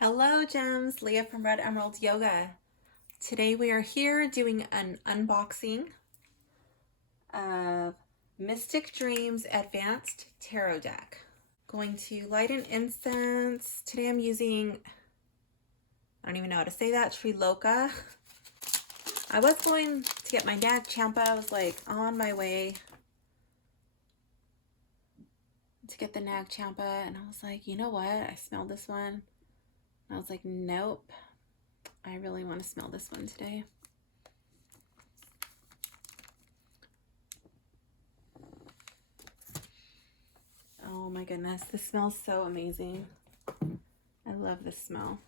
Hello gems, Leah from Red Emerald Yoga. Today we are here doing an unboxing of Mystic Dreams Advanced Tarot Deck. Going to light an incense. Today I'm using, I don't even know how to say that, Triloka. I was going to get my Nag Champa. I was like on my way to get the Nag Champa and I was like, you know what? I smelled this one. I was like, nope. I really want to smell this one today. Oh my goodness, this smells so amazing. I love this smell.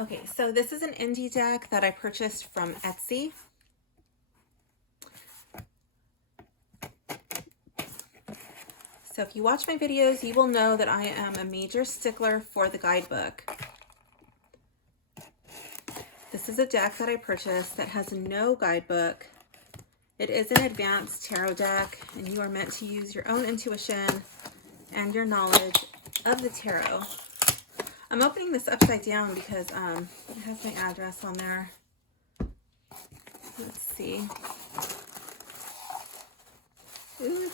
Okay, so this is an indie deck that I purchased from Etsy. So if you watch my videos, you will know that I am a major stickler for the guidebook. This is a deck that I purchased that has no guidebook. It is an advanced tarot deck, and you are meant to use your own intuition and your knowledge of the tarot. I'm opening this upside down because it has my address on there. Let's see. Ooh.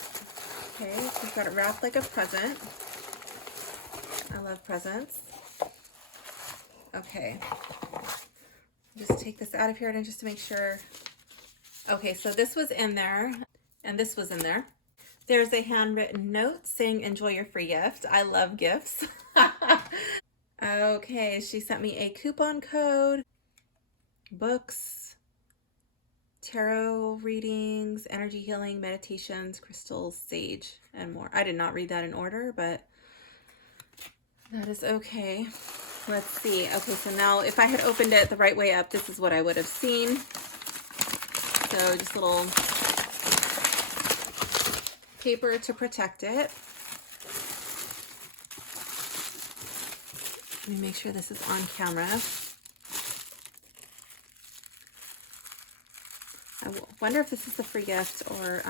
Okay, we've got it wrapped like a present. I love presents. Okay. Just take this out of here just to make sure. Okay, so this was in there, and this was in there. There's a handwritten note saying, enjoy your free gift. I love gifts. Okay, she sent me a coupon code, books, tarot readings, energy healing, meditations, crystals, sage, and more. I did not read that in order, but that is okay. Let's see. Okay, so now if I had opened it the right way up, this is what I would have seen. So just a little paper to protect it. Let me make sure this is on camera. I wonder if this is the free gift or,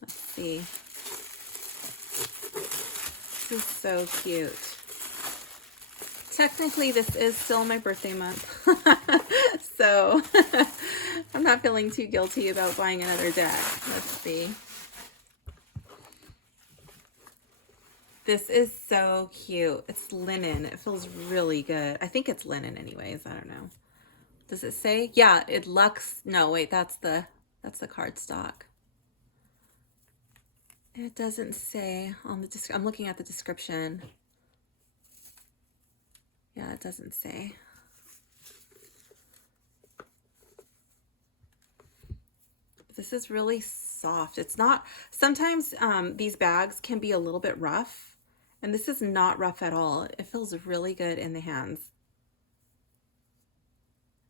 let's see. This is so cute. Technically, this is still my birthday month, so I'm not feeling too guilty about buying another deck. Let's see. This is so cute. It's linen. It feels really good. I think it's linen anyways. I don't know. Does it say? Yeah, it looks. No, wait, that's the cardstock. It doesn't say on the I'm looking at the description. Yeah, it doesn't say. This is really soft. It's not, sometimes these bags can be a little bit rough, and this is not rough at all. It feels really good in the hands.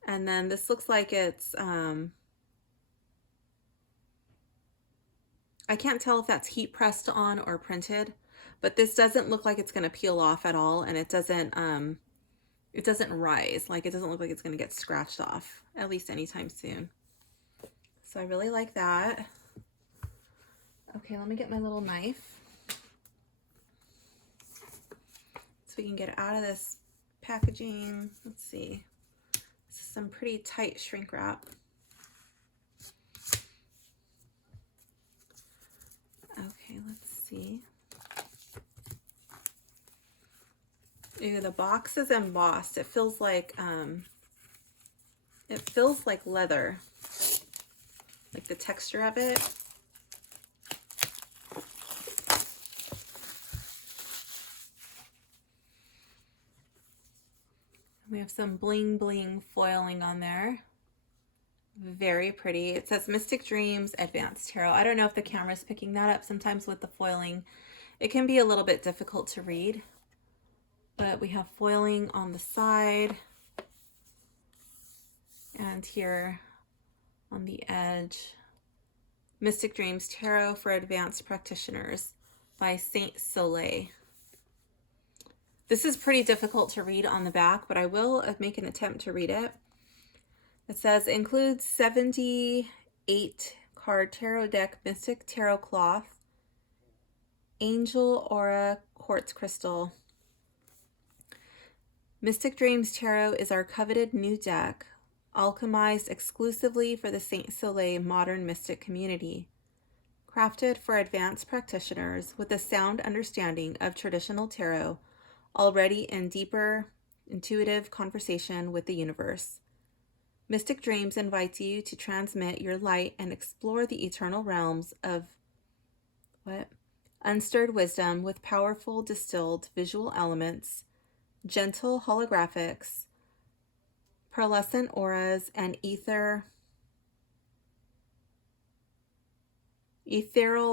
And then this looks like it's, I can't tell if that's heat pressed on or printed, but this doesn't look like it's going to peel off at all, and it doesn't rise. Like, it doesn't look like it's going to get scratched off, at least anytime soon. So I really like that. Okay, let me get my little knife so we can get it out of this packaging. Let's see. This is some pretty tight shrink wrap. Okay, let's see. Ooh, the box is embossed. It feels like leather. Like the texture of it. We have some bling bling foiling on there. Very pretty. It says Mystic Dreams Advanced Tarot. I don't know if the camera's picking that up. Sometimes with the foiling, it can be a little bit difficult to read. But we have foiling on the side and here on the edge. Mystic Dreams Tarot for Advanced Practitioners by Saint Soleil. This is pretty difficult to read on the back, but I will make an attempt to read it. It says, includes 70 8 card tarot deck Mystic Tarot Cloth, Angel Aura Quartz Crystal. Mystic Dreams Tarot is our coveted new deck, alchemized exclusively for the Saint Soleil modern mystic community. Crafted for advanced practitioners with a sound understanding of traditional tarot, already in deeper, intuitive conversation with the universe. Mystic Dreams invites you to transmit your light and explore the eternal realms of unstirred wisdom with powerful distilled visual elements, gentle holographics, pearlescent auras, and ethereal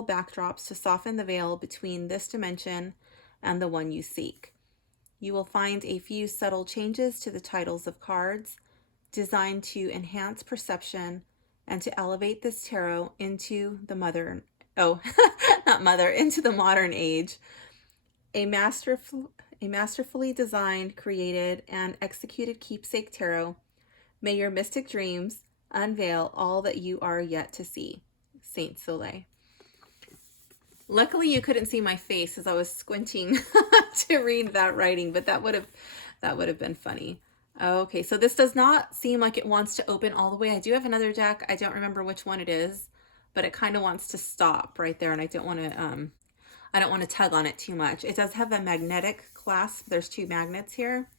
backdrops to soften the veil between this dimension and the one you seek. You will find a few subtle changes to the titles of cards designed to enhance perception and to elevate this tarot into the into the modern age. A masterfully designed, created, and executed keepsake tarot. May your mystic dreams unveil all that you are yet to see. Saint Soleil. Luckily, you couldn't see my face as I was squinting to read that writing, but that would have been funny. Okay, so this does not seem like it wants to open all the way. I do have another deck. I don't remember which one it is, but it kind of wants to stop right there, and I don't want to tug on it too much. It does have a magnetic clasp. There's 2 magnets here.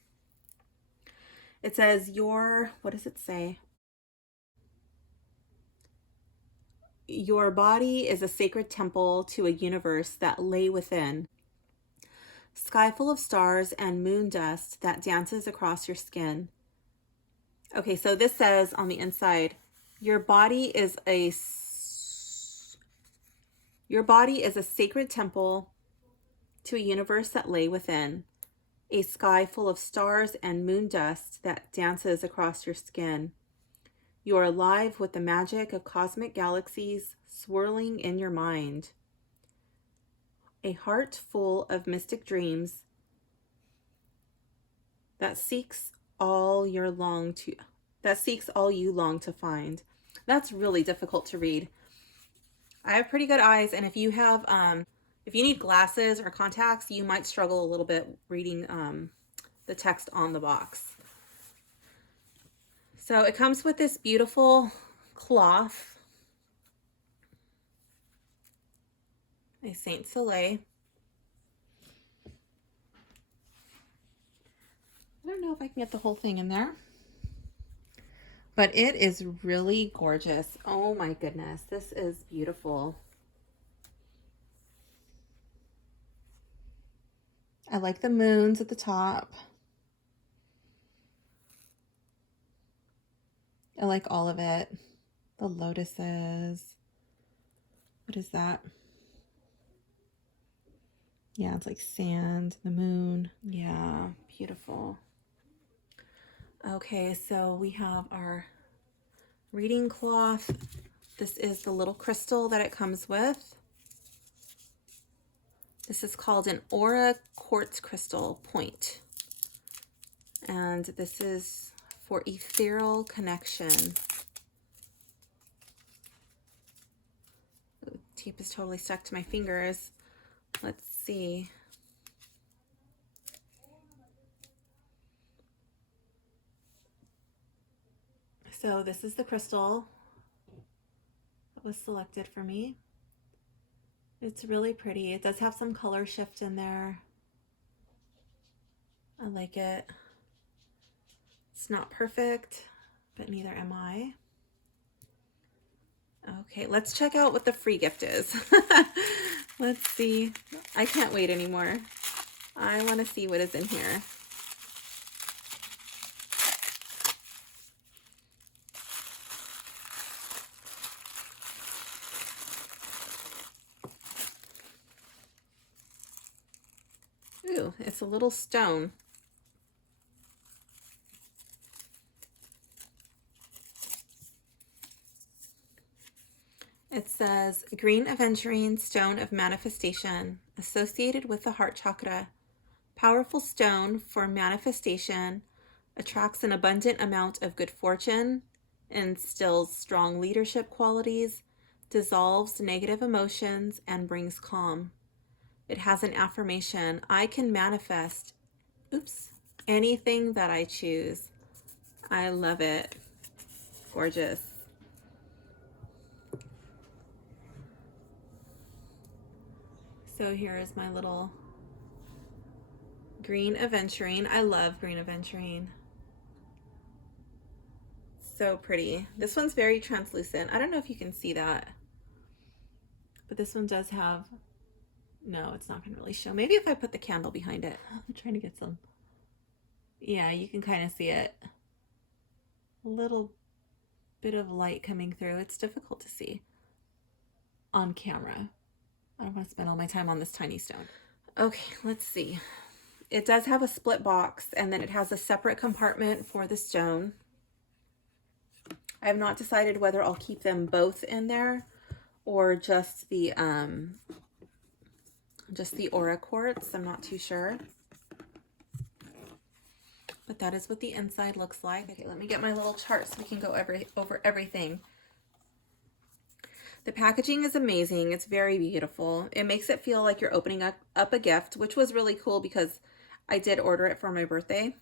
It says what does it say? Your body is a sacred temple to a universe that lay within. Sky full of stars and moon dust that dances across your skin. Okay, so this says on the inside, your body is a sacred temple to a universe that lay within. A sky full of stars and moon dust that dances across your skin. You are alive with the magic of cosmic galaxies swirling in your mind. A heart full of mystic dreams that seeks all you long to find. That's really difficult to read. I have pretty good eyes, and if you need glasses or contacts, you might struggle a little bit reading the text on the box. So it comes with this beautiful cloth, a Saint Soleil. I don't know if I can get the whole thing in there, but it is really gorgeous. Oh my goodness, this is beautiful. I like the moons at the top. I like all of it. The lotuses. What is that? Yeah, it's like sand, the moon. Yeah, beautiful. Okay, so we have our reading cloth. This is the little crystal that it comes with. This is called an Aura Quartz Crystal Point. And this is for ethereal connection. The tape is totally stuck to my fingers. Let's see. So this is the crystal that was selected for me. It's really pretty. It does have some color shift in there. I like it. It's not perfect, but neither am I. Okay, let's check out what the free gift is. Let's see. I can't wait anymore. I want to see what is in here. Ooh, it's a little stone. It says, green aventurine stone of manifestation associated with the heart chakra. Powerful stone for manifestation, attracts an abundant amount of good fortune, instills strong leadership qualities, dissolves negative emotions, and brings calm. It has an affirmation: I can manifest, anything that I choose. I love it. Gorgeous. So here is my little green aventurine. I love green aventurine. So pretty. This one's very translucent. I don't know if you can see that, but this one does have, no, it's not going to really show. Maybe if I put the candle behind it. I'm trying to get some. Yeah, you can kind of see it. A little bit of light coming through. It's difficult to see on camera. I don't want to spend all my time on this tiny stone. Okay, let's see. It does have a split box, and then it has a separate compartment for the stone. I have not decided whether I'll keep them both in there or just the aura quartz. I'm not too sure. But that is what the inside looks like. Okay, let me get my little chart so we can go over everything. The packaging is amazing. It's very beautiful. It makes it feel like you're opening up a gift, which was really cool because I did order it for my birthday.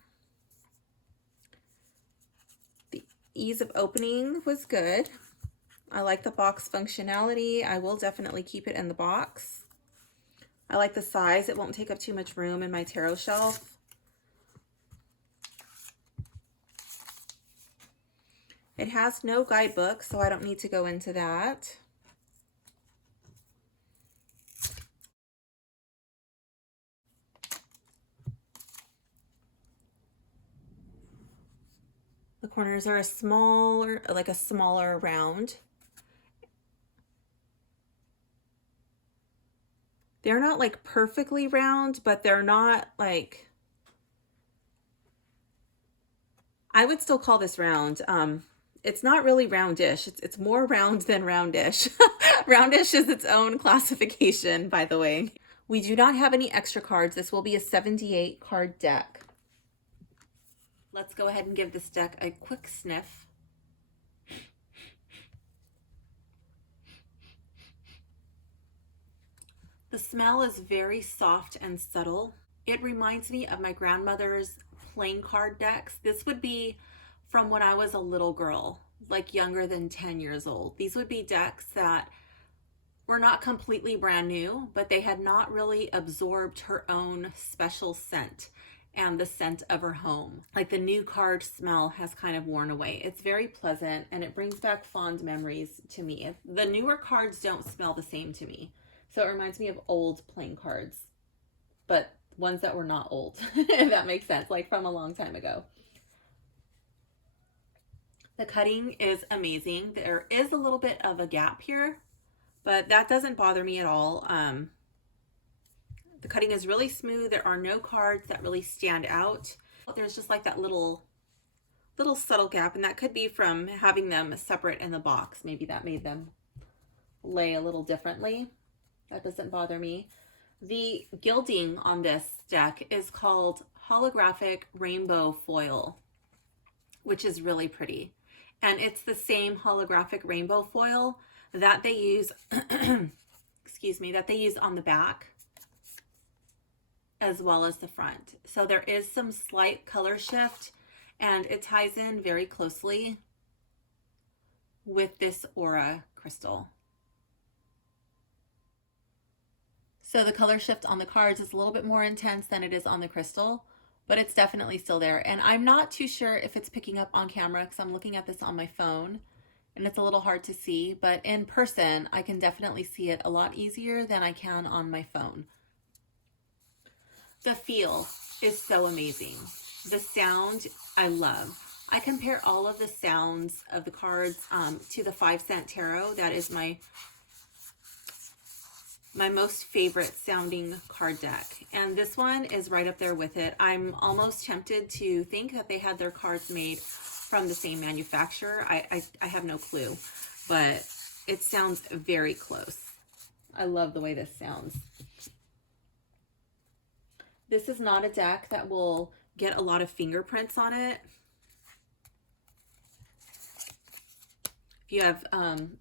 The ease of opening was good. I like the box functionality. I will definitely keep it in the box. I like the size. It won't take up too much room in my tarot shelf. It has no guidebook, so I don't need to go into that. The corners are a smaller round. They're not like perfectly round, but they're not like, I would still call this round. It's not really roundish. It's more round than roundish. Roundish is its own classification, by the way. We do not have any extra cards. This will be a 78 card deck. Let's go ahead and give this deck a quick sniff. The smell is very soft and subtle. It reminds me of my grandmother's playing card decks. This would be from when I was a little girl, like younger than 10 years old. These would be decks that were not completely brand new, but they had not really absorbed her own special scent and the scent of her home. Like the new card smell has kind of worn away. It's very pleasant and it brings back fond memories to me. The newer cards don't smell the same to me. So it reminds me of old playing cards, but ones that were not old, if that makes sense, like from a long time ago. The cutting is amazing. There is a little bit of a gap here, but that doesn't bother me at all. The cutting is really smooth. There are no cards that really stand out. There's just like that little subtle gap, and that could be from having them separate in the box. Maybe that made them lay a little differently. That doesn't bother me. The gilding on this deck is called holographic rainbow foil, which is really pretty. And it's the same holographic rainbow foil that they use, excuse me, that they use on the back as well as the front. So there is some slight color shift, and it ties in very closely with this aura crystal. So the color shift on the cards is a little bit more intense than it is on the crystal, but it's definitely still there. And I'm not too sure if it's picking up on camera because I'm looking at this on my phone and it's a little hard to see, but in person, I can definitely see it a lot easier than I can on my phone. The feel is so amazing. The sound, I love. I compare all of the sounds of the cards to the 5-cent tarot. That is my most favorite sounding card deck, and this one is right up there with it. I'm almost tempted to think that they had their cards made from the same manufacturer. I have no clue, but it sounds very close. I love the way this sounds. This is not a deck that will get a lot of fingerprints on it. If you have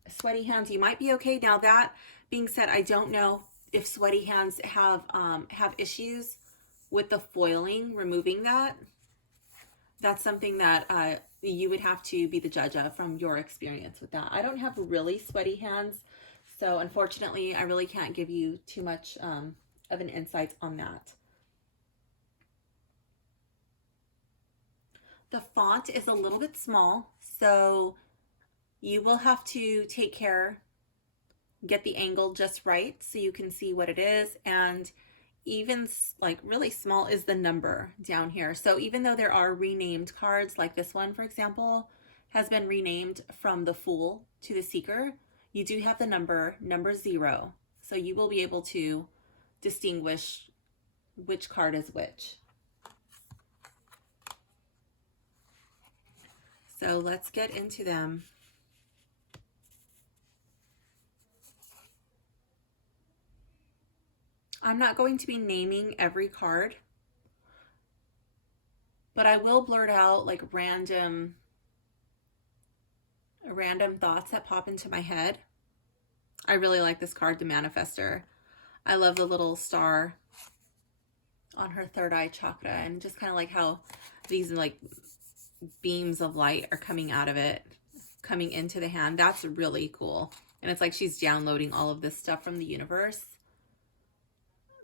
sweaty hands, you might be okay. Now that being said, I don't know if sweaty hands have issues with the foiling, removing that. That's something that you would have to be the judge of from your experience with that. I don't have really sweaty hands, so unfortunately, I really can't give you too much of an insight on that. The font is a little bit small, so you will have to take care, get the angle just right so you can see what it is. And even like really small is the number down here. So even though there are renamed cards, like this one, for example, has been renamed from the Fool to the Seeker, you do have the number 0. So you will be able to distinguish which card is which. So let's get into them. I'm not going to be naming every card, but I will blurt out like random thoughts that pop into my head. I really like this card, the Manifester. I love the little star on her third eye chakra, and just kind of like how these like beams of light are coming out of it, coming into the hand. That's really cool. And it's like she's downloading all of this stuff from the universe.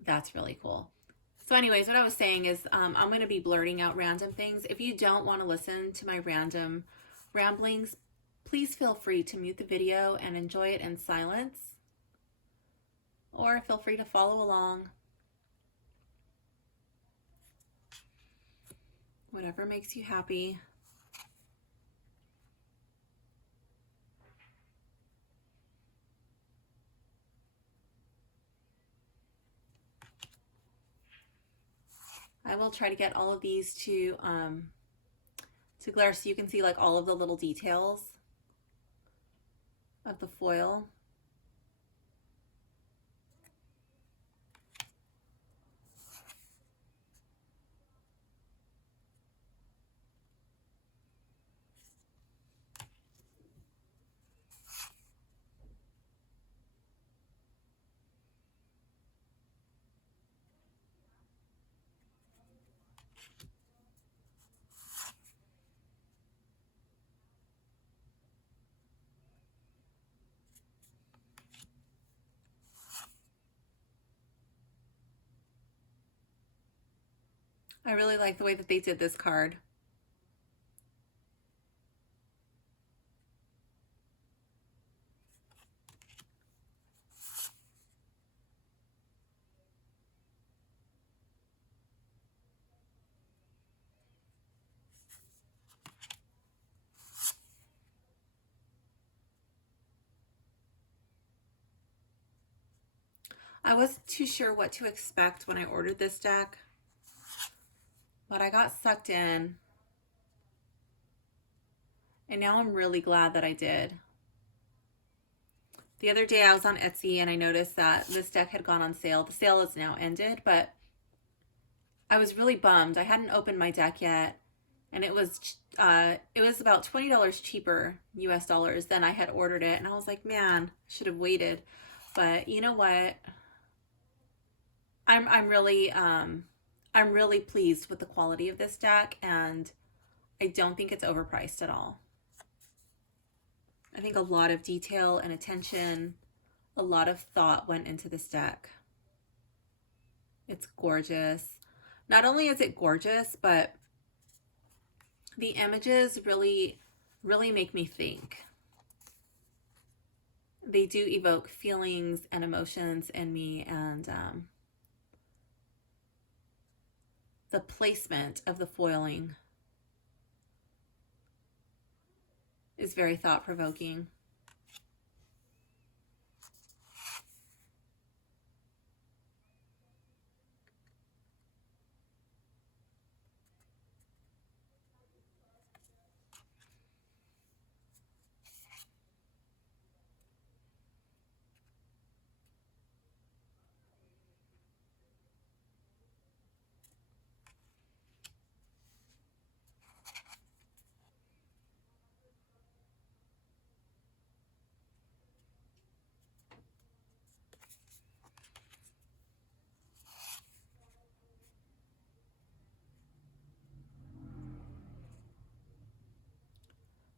That's really cool. So anyways, what I was saying is I'm going to be blurting out random things. If you don't want to listen to my random ramblings, please feel free to mute the video and enjoy it in silence. Or feel free to follow along. Whatever makes you happy. I will try to get all of these to glare so you can see like all of the little details of the foil. I really like the way that they did this card. I wasn't too sure what to expect when I ordered this deck, but I got sucked in, and now I'm really glad that I did. The other day I was on Etsy and I noticed that this deck had gone on sale. The sale is now ended, but I was really bummed. I hadn't opened my deck yet, and it was about $20 cheaper US dollars than I had ordered it, and I was like, man, I should have waited. But you know what? I'm really pleased with the quality of this deck, and I don't think it's overpriced at all. I think a lot of detail and attention, a lot of thought went into this deck. It's gorgeous. Not only is it gorgeous, but the images really make me think. They do evoke feelings and emotions in me, and the placement of the foiling is very thought-provoking.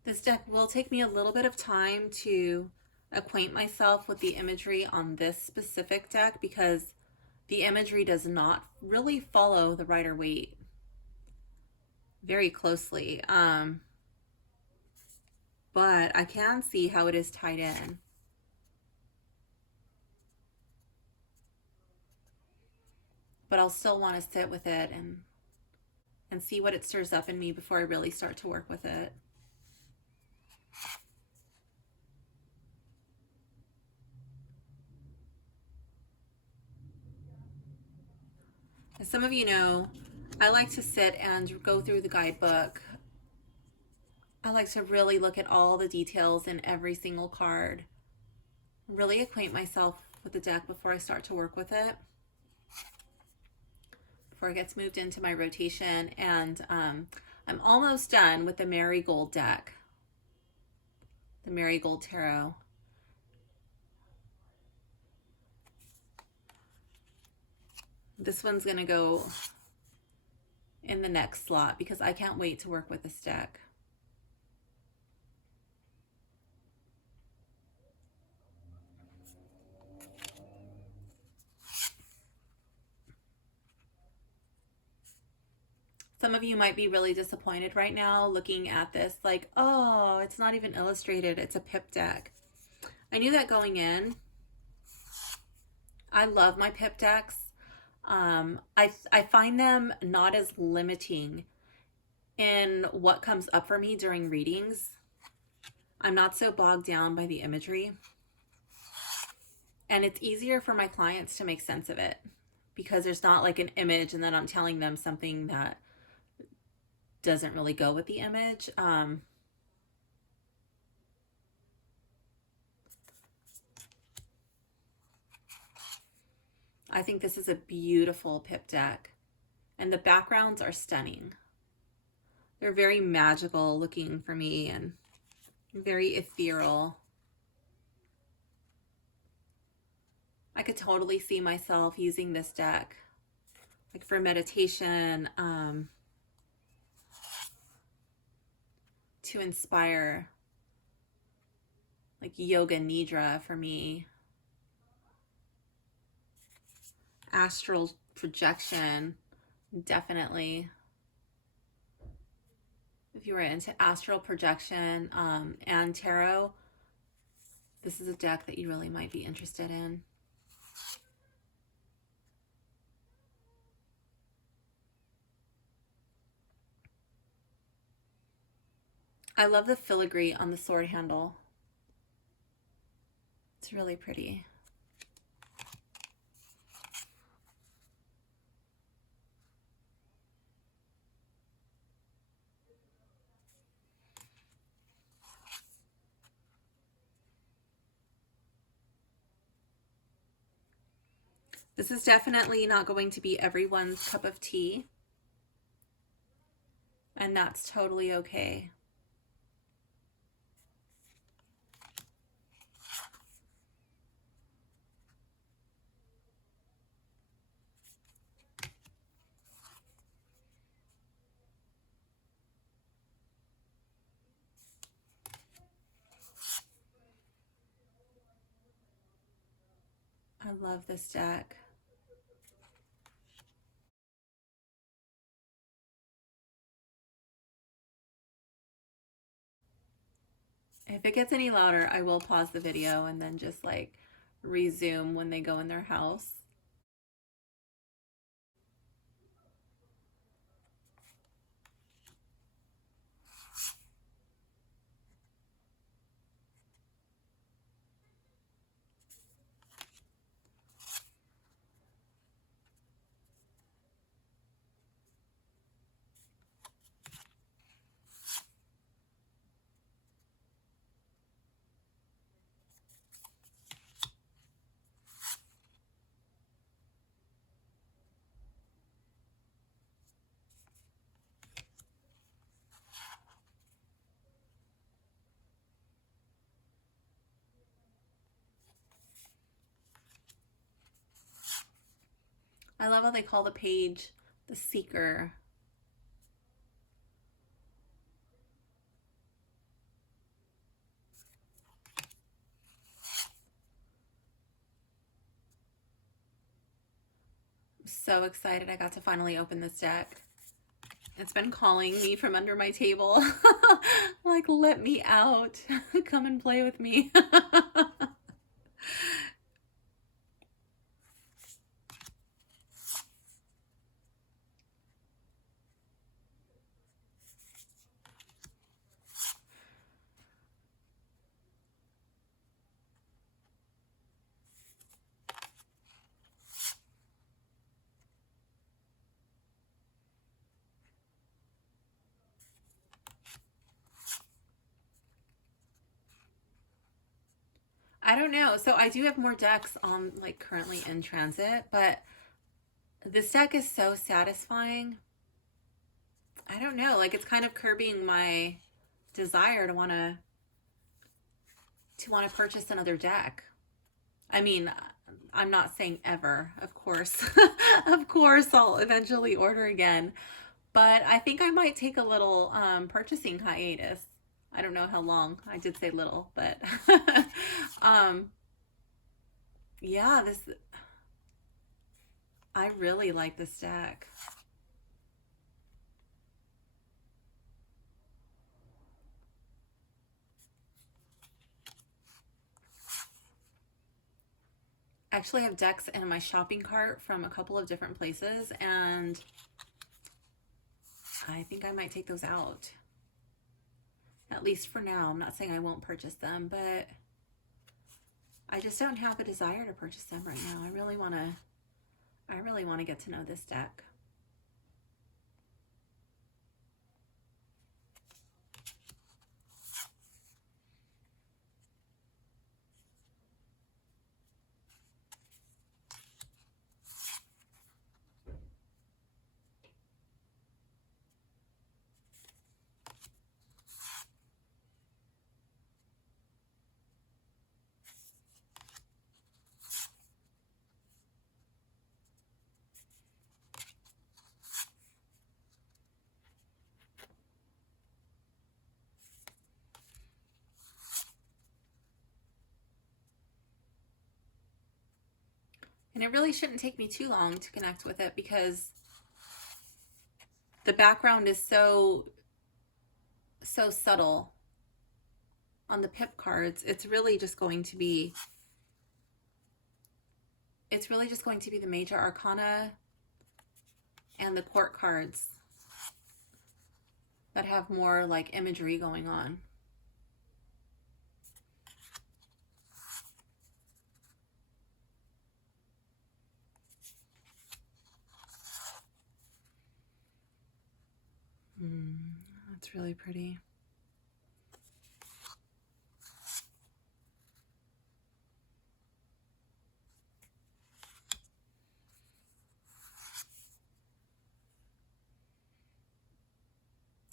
This deck will take me a little bit of time to acquaint myself with the imagery on this specific deck because the imagery does not really follow the Rider-Waite very closely. But I can see how it is tied in. But I'll still want to sit with it and see what it stirs up in me before I really start to work with it. As some of you know, I like to sit and go through the guidebook. I like to really look at all the details in every single card, really acquaint myself with the deck before I start to work with it, before it gets moved into my rotation. And I'm almost done with the Marigold deck, the Marigold Tarot. This one's going to go in the next slot because I can't wait to work with this deck. Some of you might be really disappointed right now looking at this like, oh, it's not even illustrated. It's a pip deck. I knew that going in. I love my pip decks. I find them not as limiting in what comes up for me during readings. I'm not so bogged down by the imagery. And it's easier for my clients to make sense of it because there's not like an image and then I'm telling them something that doesn't really go with the image. I think this is a beautiful pip deck and the backgrounds are stunning. They're very magical looking for me and very ethereal. I could totally see myself using this deck like for meditation, to inspire like yoga nidra for me, astral projection, definitely. If you were into astral projection and tarot, this is a deck that you really might be interested in. I love the filigree on the sword handle. It's really pretty. This is definitely not going to be everyone's cup of tea, and that's totally okay. I love this deck. If it gets any louder, I will pause the video and then just like resume when they go in their house. I love how they call the page the seeker. so excited I got to finally open this deck. It's been calling me from under my table. Like, let me out. Come and play with me. I don't know. So I do have more decks on, like, currently in transit, but this deck is so satisfying. I don't know. Like, it's kind of curbing my desire to want to purchase another deck. I mean, I'm not saying ever, of course. Of course, I'll eventually order again. But I think I might take a little purchasing hiatus. I don't know how long. I did say little, but yeah, I really like this deck. I actually have decks in my shopping cart from a couple of different places, and I think I might take those out. At least for now. I'm not saying I won't purchase them, but I just don't have a desire to purchase them right now. I really want to get to know this deck. And it really shouldn't take me too long to connect with it because the background is so subtle on the pip cards. It's really just going to be the major arcana and the court cards that have more like imagery going on. That's really pretty.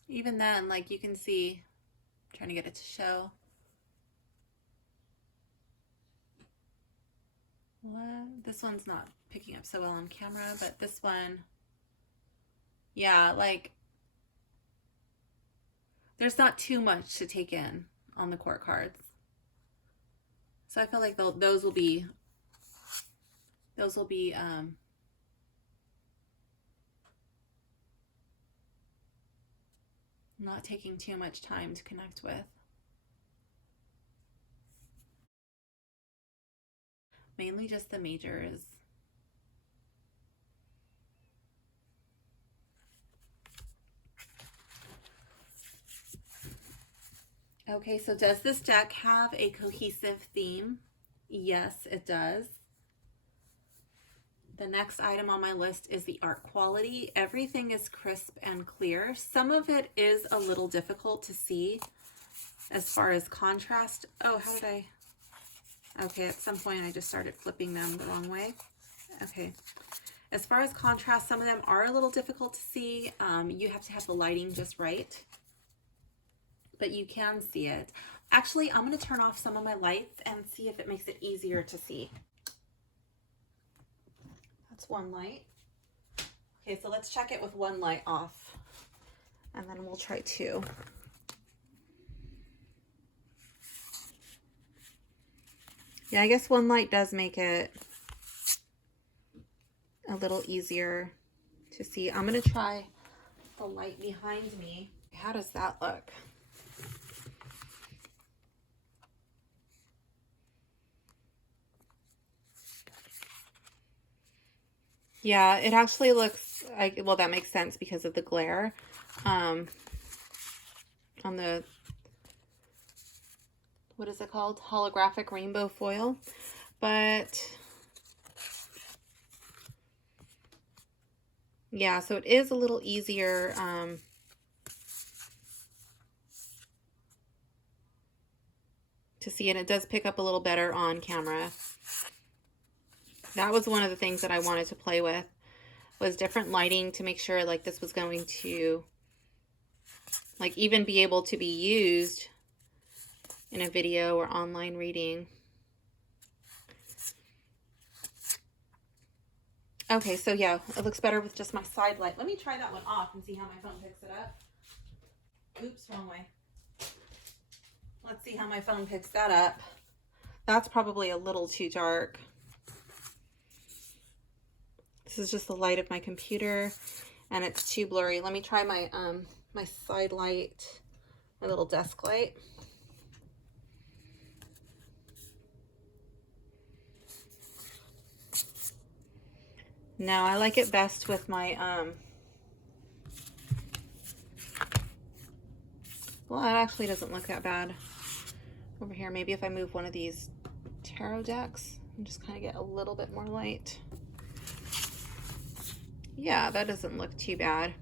Even then, like, you can see, I'm trying to get it to show. This one's not picking up so well on camera, but this one, yeah, like, there's not too much to take in on the court cards. So I feel like those will be not taking too much time to connect with. Mainly just the majors. Okay, so does this deck have a cohesive theme? Yes, it does. The next item on my list is the art quality. Everything is crisp and clear. Some of it is a little difficult to see as far as contrast. Oh, how did I? Okay, at some point I just started flipping them the wrong way. Okay. As far as contrast, some of them are a little difficult to see. You have to have the lighting just right, but you can see it. Actually, I'm going to turn off some of my lights and see if it makes it easier to see. That's one light. Okay, so let's check it with one light off, and then we'll try two. Yeah, I guess one light does make it a little easier to see. I'm going to try the light behind me. How does that look? Yeah, it actually looks like, well, that makes sense because of the glare on the, what is it called? Holographic rainbow foil. But yeah, so it is a little easier to see, and it does pick up a little better on camera. That was one of the things that I wanted to play with, was different lighting to make sure like this was going to like even be able to be used in a video or online reading. Okay, so yeah, it looks better with just my side light. Let me try that one off and see how my phone picks it up. Oops, wrong way. Let's see how my phone picks that up. That's probably a little too dark. This is just the light of my computer and it's too blurry. Let me try my my side light, my little desk light. No, I like it best with my well, it actually doesn't look that bad over here. Maybe if I move one of these tarot decks and just kind of get a little bit more light. Yeah, that doesn't look too bad.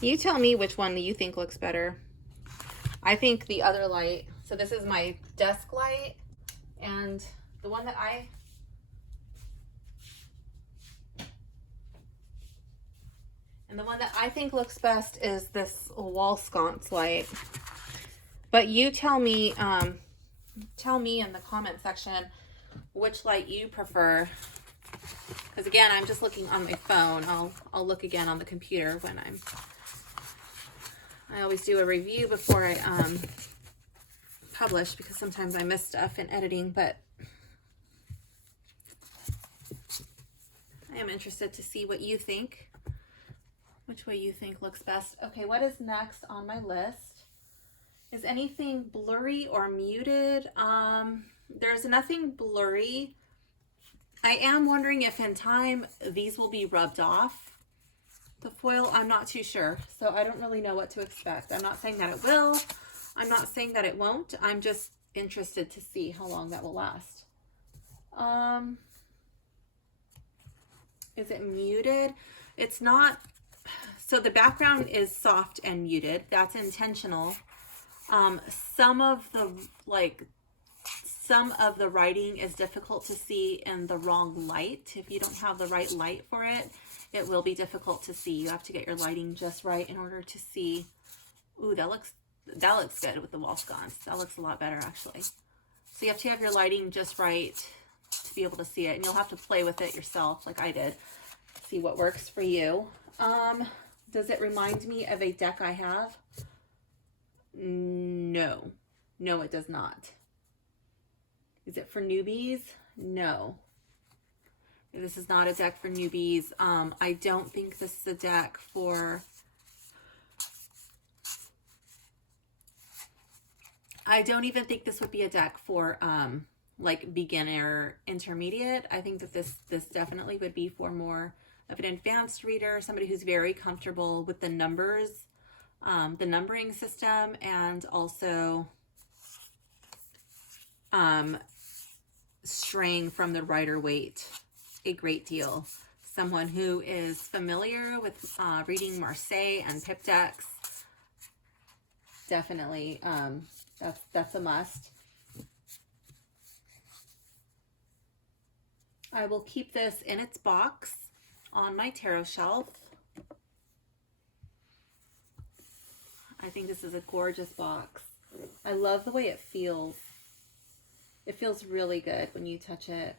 You tell me which one you think looks better. I think the other light, so this is my desk light, and the one that I think looks best is this wall sconce light. But you tell me in the comment section which light you prefer. Because again, I'm just looking on my phone. I'll look again on the computer when I always do a review before I publish, because sometimes I miss stuff in editing, but I am interested to see what you think, which way you think looks best. Okay, what is next on my list? Is anything blurry or muted? There's nothing blurry. I am wondering if in time these will be rubbed off the foil. I'm not too sure, so I don't really know what to expect. I'm not saying that it will. I'm not saying that it won't. I'm just interested to see how long that will last. Is it muted? It's not. So the background is soft and muted. That's intentional. Some of the writing is difficult to see in the wrong light. If you don't have the right light for it, it will be difficult to see. You have to get your lighting just right in order to see. Ooh, that looks good with the wall sconce. That looks a lot better actually. So you have to have your lighting just right to be able to see it, and you'll have to play with it yourself like I did. See what works for you. Does it remind me of a deck I have? No, it does not. Is it for newbies? No. This is not a deck for newbies. I don't think this is a deck for... I don't even think this would be a deck for like beginner intermediate. I think that this definitely would be for more of an advanced reader, somebody who's very comfortable with the numbers, the numbering system, and also straying from the Rider-Waite a great deal. Someone who is familiar with reading Marseille and Pip decks, definitely that's a must. I will keep this in its box on my tarot shelf. I think this is a gorgeous box. I love the way it feels. It feels really good when you touch it.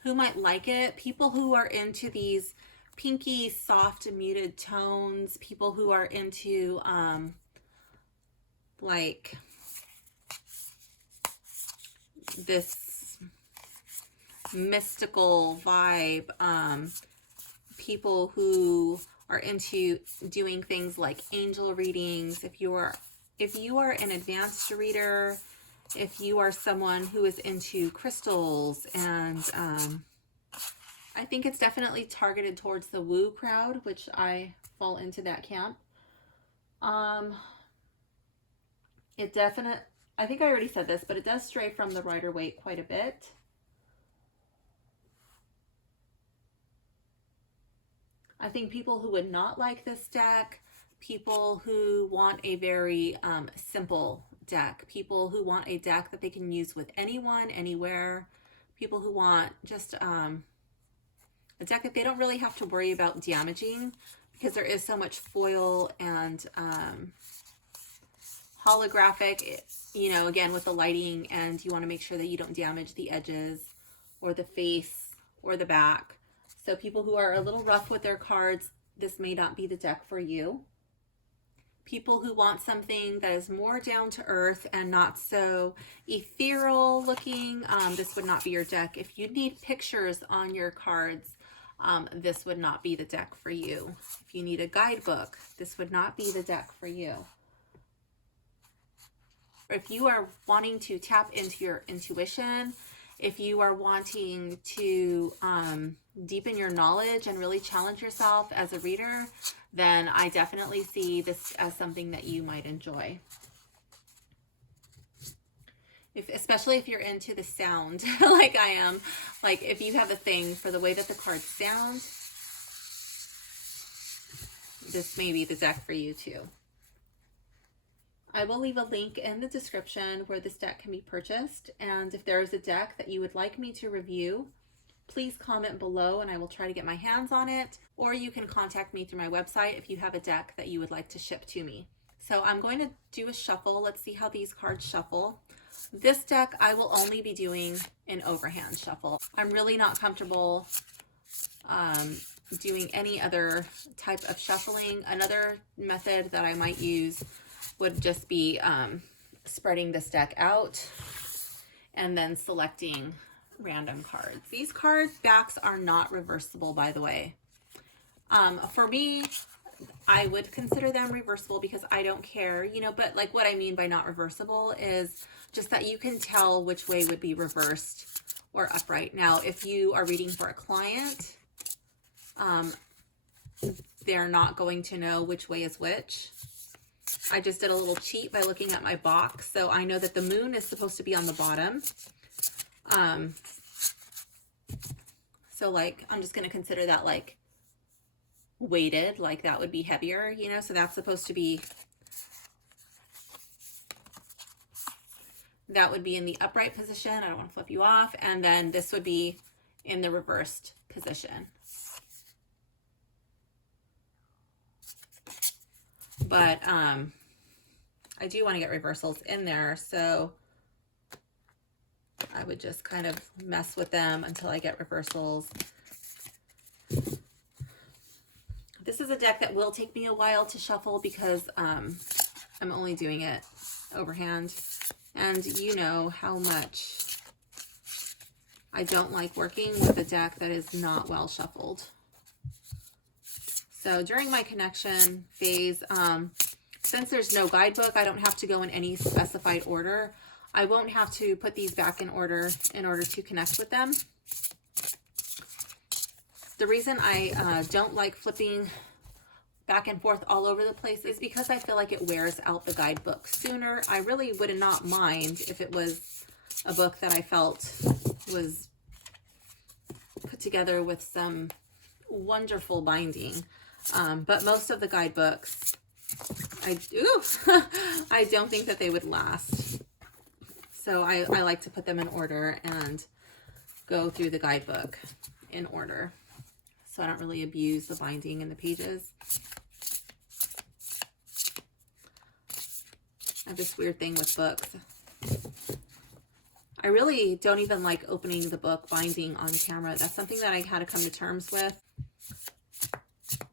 Who might like it? People who are into these pinky, soft, muted tones. People who are into like this mystical vibe. People who are into doing things like angel readings. If you are an advanced reader, if you are someone who is into crystals, and I think it's definitely targeted towards the woo crowd, which I fall into that camp. It definitely, I think I already said this, but it does stray from the Rider-Waite quite a bit. I think people who would not like this deck, people who want a very simple deck, people who want a deck that they can use with anyone, anywhere, people who want just a deck that they don't really have to worry about damaging, because there is so much foil and holographic, you know, again with the lighting, and you want to make sure that you don't damage the edges or the face or the back. So people who are a little rough with their cards, this may not be the deck for you. People who want something that is more down to earth and not so ethereal looking, this would not be your deck. If you need pictures on your cards, this would not be the deck for you. If you need a guidebook, this would not be the deck for you. If you are wanting to tap into your intuition, if you are wanting to deepen your knowledge and really challenge yourself as a reader, then I definitely see this as something that you might enjoy. Especially if you're into the sound like I am, like if you have a thing for the way that the cards sound, this may be the deck for you too. I will leave a link in the description where this deck can be purchased, and if there is a deck that you would like me to review, please comment below and I will try to get my hands on it, or you can contact me through my website if you have a deck that you would like to ship to me. So I'm going to do a shuffle. Let's see how these cards shuffle. This deck I will only be doing an overhand shuffle. I'm really not comfortable doing any other type of shuffling. Another method that I might use would just be spreading this deck out and then selecting random cards. These cards backs are not reversible, by the way. For me, I would consider them reversible because I don't care, you know, but like what I mean by not reversible is just that you can tell which way would be reversed or upright. Now, if you are reading for a client, they're not going to know which way is which. I just did a little cheat by looking at my box. So I know that the moon is supposed to be on the bottom. So like, I'm just going to consider that like weighted, like that would be heavier, you know, so that's supposed to be, that would be in the upright position. I don't want to flip you off. And then this would be in the reversed position. But I do want to get reversals in there, so I would just kind of mess with them until I get reversals. This is a deck that will take me a while to shuffle because I'm only doing it overhand, and you know how much I don't like working with a deck that is not well shuffled. So during my connection phase, since there's no guidebook, I don't have to go in any specified order. I won't have to put these back in order to connect with them. The reason I don't like flipping back and forth all over the place is because I feel like it wears out the guidebook sooner. I really would not mind if it was a book that I felt was put together with some wonderful binding. But most of the guidebooks, I don't think that they would last. So I like to put them in order and go through the guidebook in order, so I don't really abuse the binding in the pages. I have this weird thing with books. I really don't even like opening the book binding on camera. That's something that I had to come to terms with.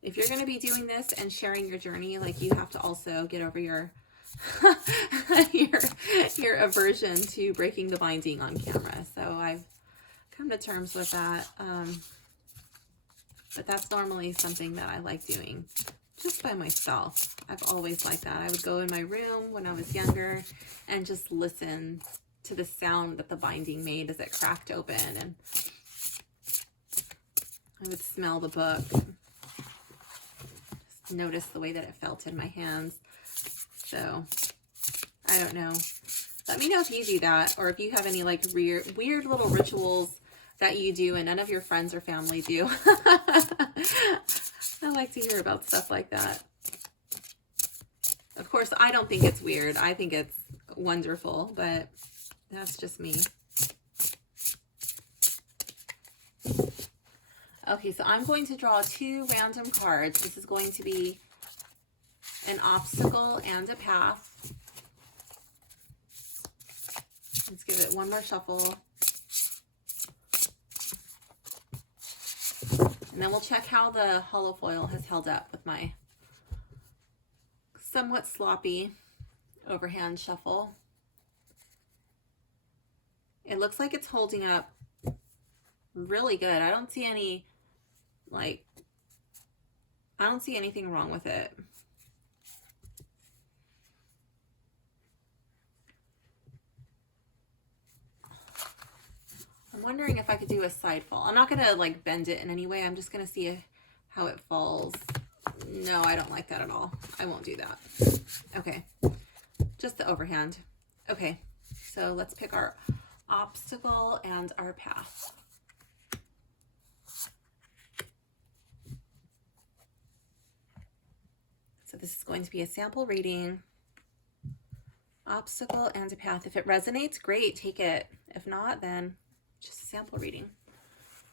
If you're going to be doing this and sharing your journey, like, you have to also get over your your aversion to breaking the binding on camera. So I've come to terms with that. But that's normally something that I like doing just by myself. I've always liked that. I would go in my room when I was younger and just listen to the sound that the binding made as it cracked open, and I would smell the book, just notice the way that it felt in my hands. So I don't know. Let me know if you do that, or if you have any like weird little rituals that you do and none of your friends or family do. I like to hear about stuff like that. Of course, I don't think it's weird. I think it's wonderful, but that's just me. Okay, so I'm going to draw 2 random cards. This is going to be an obstacle and a path. Let's give it one more shuffle. And then we'll check how the hollow foil has held up with my somewhat sloppy overhand shuffle. It looks like it's holding up really good. I don't see any, I don't see anything wrong with it. I'm wondering if I could do a side fall. I'm not going to like bend it in any way. I'm just going to see how it falls. No, I don't like that at all. I won't do that. Okay. Just the overhand. Okay. So let's pick our obstacle and our path. So this is going to be a sample reading. Obstacle and a path. If it resonates, great, take it. If not, then just a sample reading.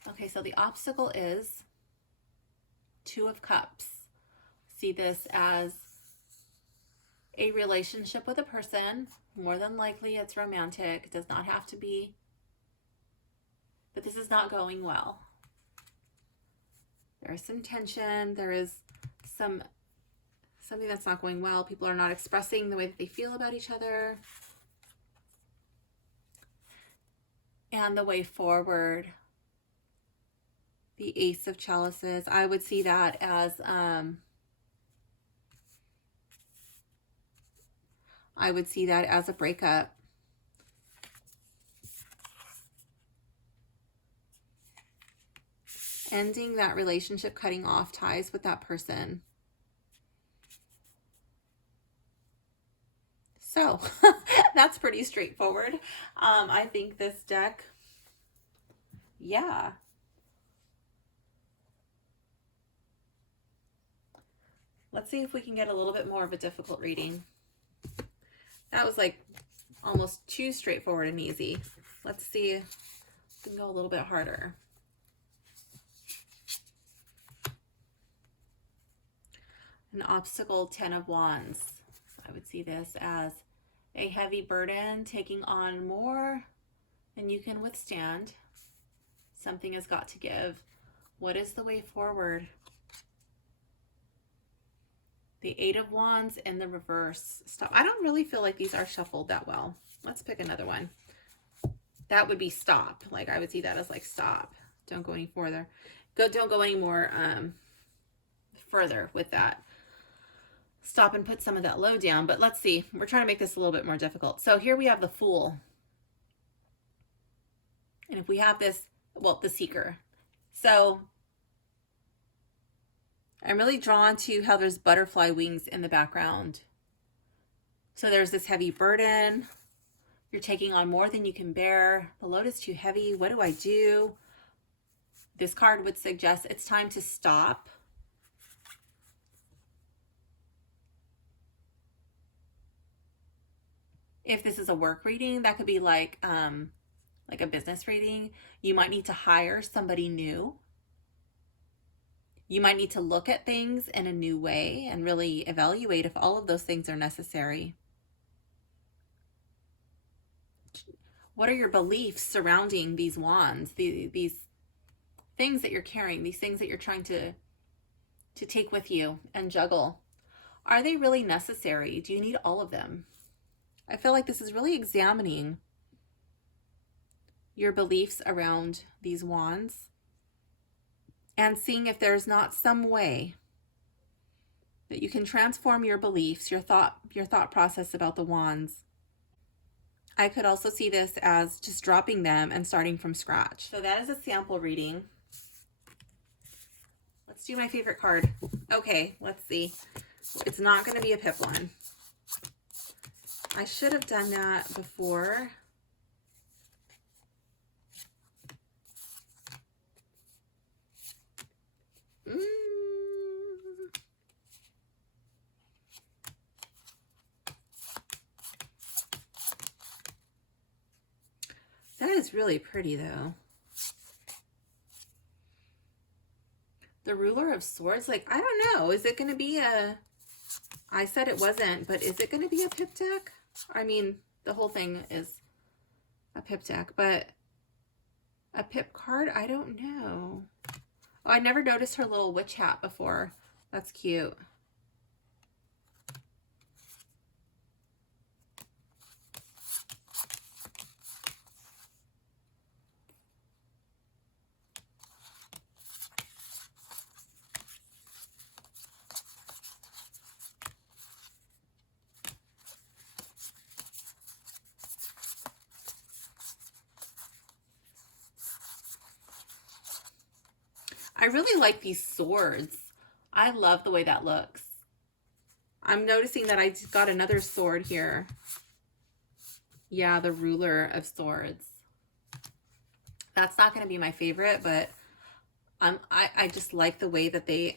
Okay, so the obstacle is 2 of Cups. See this as a relationship with a person. More than likely it's romantic. It does not have to be. But this is not going well. There is some tension. There is something that's not going well. People are not expressing the way that they feel about each other. And the way forward, the Ace of Chalices, I would see that as a breakup. Ending that relationship, cutting off ties with that person. So that's pretty straightforward. I think this deck, yeah. Let's see if we can get a little bit more of a difficult reading. That was like almost too straightforward and easy. Let's see if we can go a little bit harder. An obstacle, 10 of Wands. I would see this as a heavy burden, taking on more than you can withstand. Something has got to give. What is the way forward? The 8 of Wands in the reverse. Stop. I don't really feel like these are shuffled that well. Let's pick another one. That would be stop. Like I would see that as like stop. Don't go any further. Don't go any more further with that. Stop and put some of that low down. But let's see. We're trying to make this a little bit more difficult. So here we have the Fool. And if we have this, well, the Seeker. So I'm really drawn to how there's butterfly wings in the background. So there's this heavy burden. You're taking on more than you can bear. The load is too heavy. What do I do? This card would suggest it's time to stop. If this is a work reading, that could be like a business reading. You might need to hire somebody new. You might need to look at things in a new way and really evaluate if all of those things are necessary. What are your beliefs surrounding these wands, these things that you're carrying, these things that you're trying to take with you and juggle? Are they really necessary? Do you need all of them? I feel like this is really examining your beliefs around these wands and seeing if there's not some way that you can transform your beliefs, your thought process about the wands. I could also see this as just dropping them and starting from scratch. So that is a sample reading. Let's do my favorite card. Okay, let's see. It's not going to be a pip one. I should have done that before. That is really pretty though. The Ruler of Swords, like, I don't know. Is it going to be a, I said it wasn't, but is it going to be a pip deck? I mean, the whole thing is a pip deck, but a pip card? I don't know. Oh, I never noticed her little witch hat before. That's cute. I really like these swords. I love the way that looks. I'm noticing that I got another sword here. Yeah, the Ruler of Swords. That's not going to be my favorite, but I just like the way that they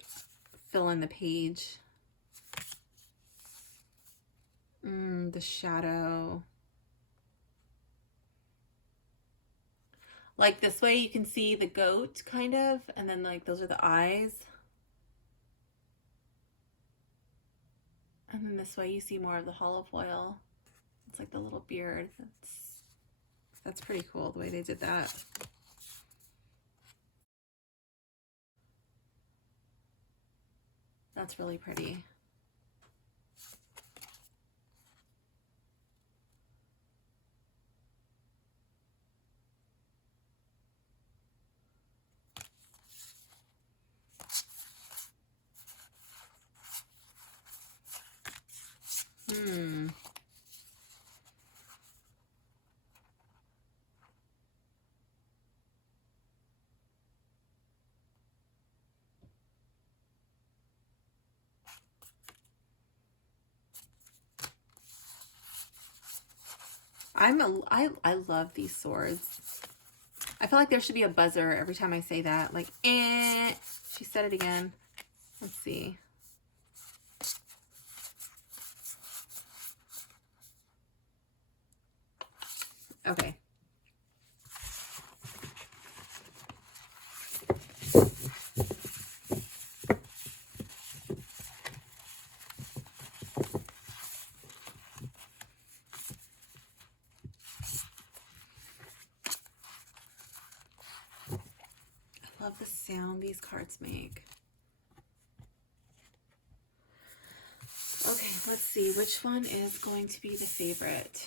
fill in the page. The shadow. Like this way you can see the goat kind of, and then like those are the eyes. And then this way you see more of the hollow foil. It's like the little beard. That's pretty cool the way they did that. That's really pretty. I love these swords. I feel like there should be a buzzer every time I say that. Like, eh. She said it again. Let's see. Okay. I love the sound these cards make. Okay, let's see. Which one is going to be the favorite?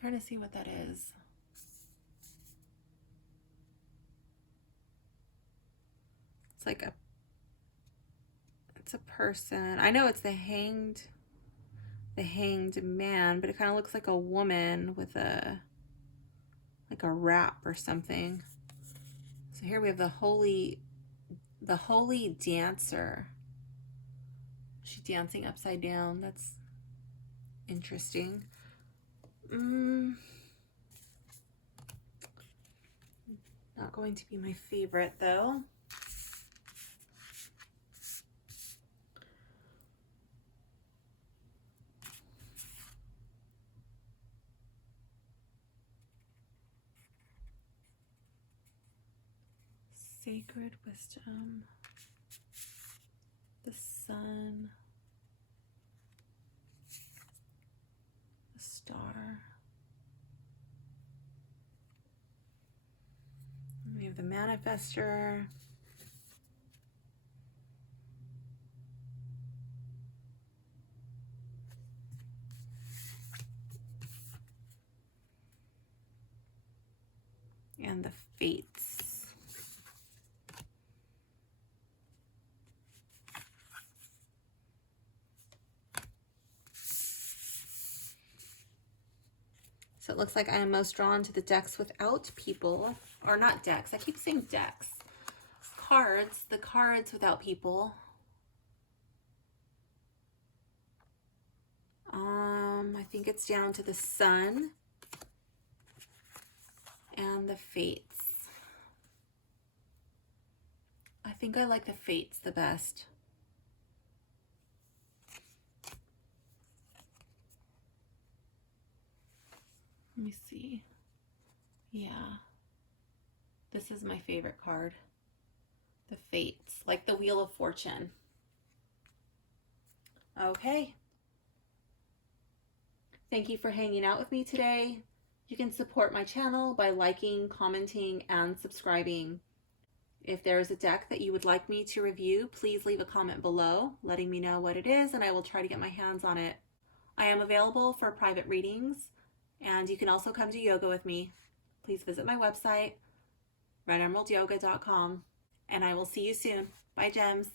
Trying to see what that is. It's like it's a person. I know it's the hanged man, but it kind of looks like a woman with like a wrap or something. So here we have the holy dancer. She's dancing upside down. That's interesting. Not going to be my favorite though. Sacred wisdom, the sun, the star. We have the manifester. And the fates. So it looks like I am most drawn to the decks without people, or not decks, I keep saying decks. Cards, the cards without people. I think it's down to the sun and the fates. I think I like the fates the best. Let me see. Yeah. This is my favorite card. The fates, like the Wheel of Fortune. Okay. Thank you for hanging out with me today. You can support my channel by liking, commenting, and subscribing. If there is a deck that you would like me to review, please leave a comment below, letting me know what it is, and I will try to get my hands on it. I am available for private readings, and you can also come to yoga with me. Please visit my website, redemeraldyoga.com, and I will see you soon. Bye, gems.